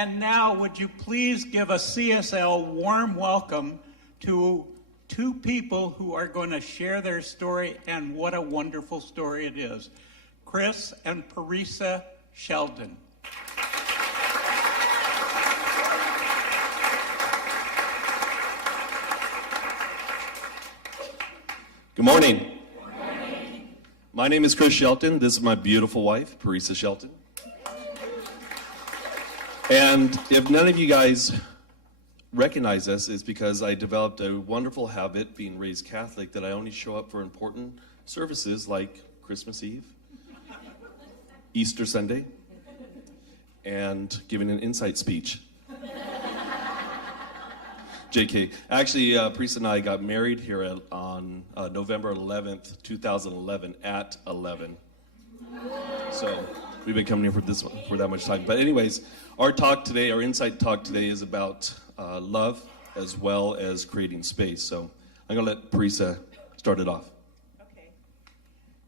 And now, would you please give a CSL warm welcome to two people who are going to share their story, and what a wonderful story it is. Chris and Parisa Shelton. Good morning. Good morning. My name is Chris Shelton. This is my beautiful wife, Parisa Shelton. And if none of you guys recognize us, it's because I developed a wonderful habit, being raised Catholic, that I only show up for important services like Christmas Eve, Easter Sunday, and giving an insight speech. JK. Actually, Parisa and I got married here on November 11th, 2011 at 11. So we've been coming here for that much time. But anyways, our insight talk today is about love as well as creating space. So I'm going to let Parisa start it off. Okay.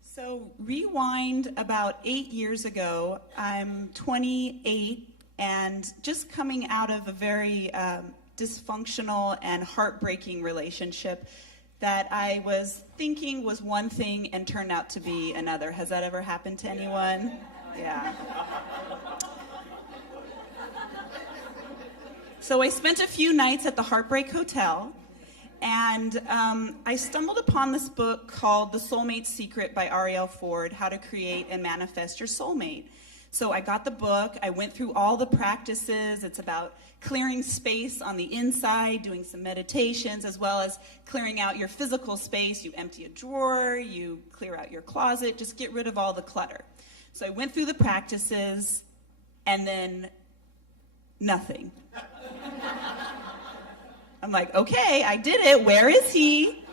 So rewind about 8 years ago. I'm 28 and just coming out of a very dysfunctional and heartbreaking relationship that I was thinking was one thing and turned out to be another. Has that ever happened to anyone? Yeah. So I spent a few nights at the Heartbreak Hotel, and I stumbled upon this book called The Soulmate Secret by Ariel Ford, How to Create and Manifest Your Soulmate. So I got the book, I went through all the practices. It's about clearing space on the inside, doing some meditations, as well as clearing out your physical space. You empty a drawer, you clear out your closet, just get rid of all the clutter. So I went through the practices, and then nothing. I'm like, okay, I did it, where is he?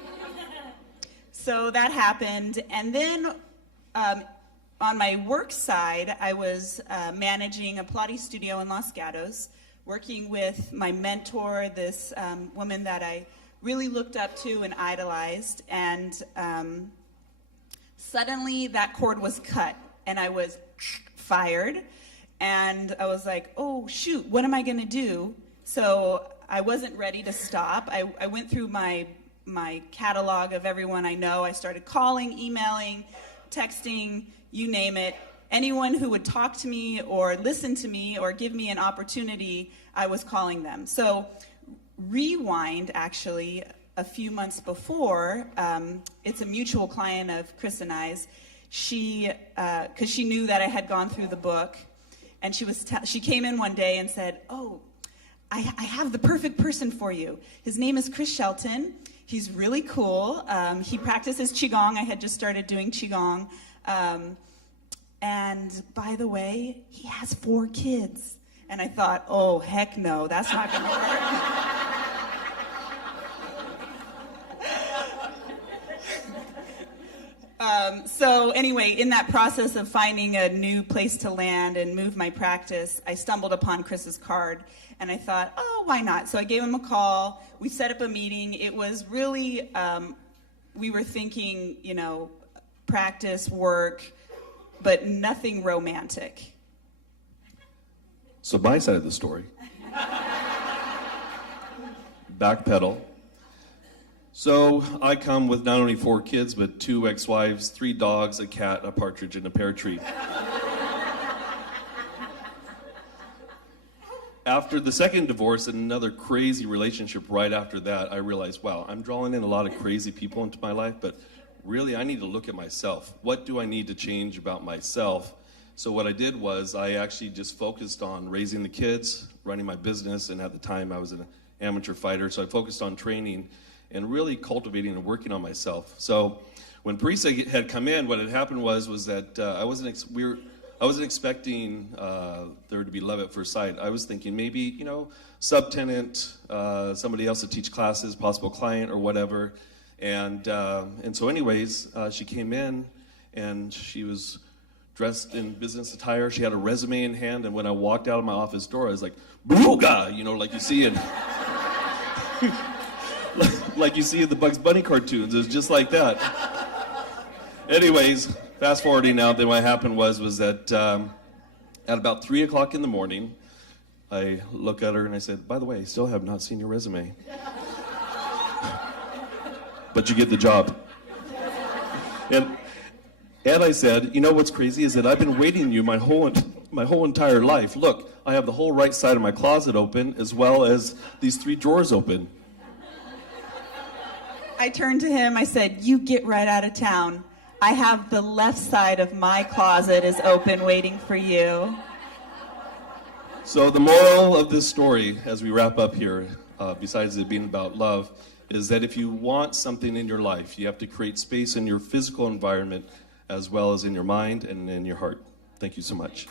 So that happened, and then on my work side, I was managing a Pilates studio in Los Gatos, working with my mentor, this woman that I really looked up to and idolized, and suddenly that cord was cut, and I was fired, and I was like, oh shoot, what am I gonna do? So I wasn't ready to stop. I went through my catalog of everyone I know. I started calling, emailing, texting, you name it. Anyone who would talk to me or listen to me or give me an opportunity, I was calling them. So rewind, actually, a few months before, it's a mutual client of Chris and I's. Because she knew that I had gone through the book, and she came in one day and said, oh, I have the perfect person for you. His name is Chris Shelton. He's really cool. He practices Qigong. I had just started doing Qigong. And by the way, he has 4 kids. And I thought, oh, heck no, that's not going to work. So anyway, in that process of finding a new place to land and move my practice, I stumbled upon Chris's card, and I thought, oh, why not? So I gave him a call. We set up a meeting. It was really, we were thinking, practice, work, but nothing romantic. So my side of the story, backpedal. So I come with not only 4 kids, but 2 ex-wives, 3 dogs, a cat, a partridge, and a pear tree. After the second divorce and another crazy relationship right after that, I realized, wow, I'm drawing in a lot of crazy people into my life, but really I need to look at myself. What do I need to change about myself? So what I did was I actually just focused on raising the kids, running my business, and at the time I was an amateur fighter, so I focused on training and really cultivating and working on myself. So when Parisa had come in, what had happened was that I wasn't expecting there to be love at first sight. I was thinking maybe, subtenant, somebody else to teach classes, possible client or whatever. And so anyways, she came in and she was dressed in business attire. She had a resume in hand, and when I walked out of my office door, I was like, "Booga!" Like you see in like you see in the Bugs Bunny cartoons. It was just like that. Anyways, fast forwarding now, then what happened was that at about 3 o'clock in the morning, I look at her and I said, by the way, I still have not seen your resume. But you get the job. And I said, you know what's crazy is that I've been waiting you my whole entire life. Look, I have the whole right side of my closet open as well as these 3 drawers open. I turned to him, I said, you get right out of town. I have the left side of my closet is open waiting for you. So the moral of this story, as we wrap up here, besides it being about love, is that if you want something in your life, you have to create space in your physical environment as well as in your mind and in your heart. Thank you so much.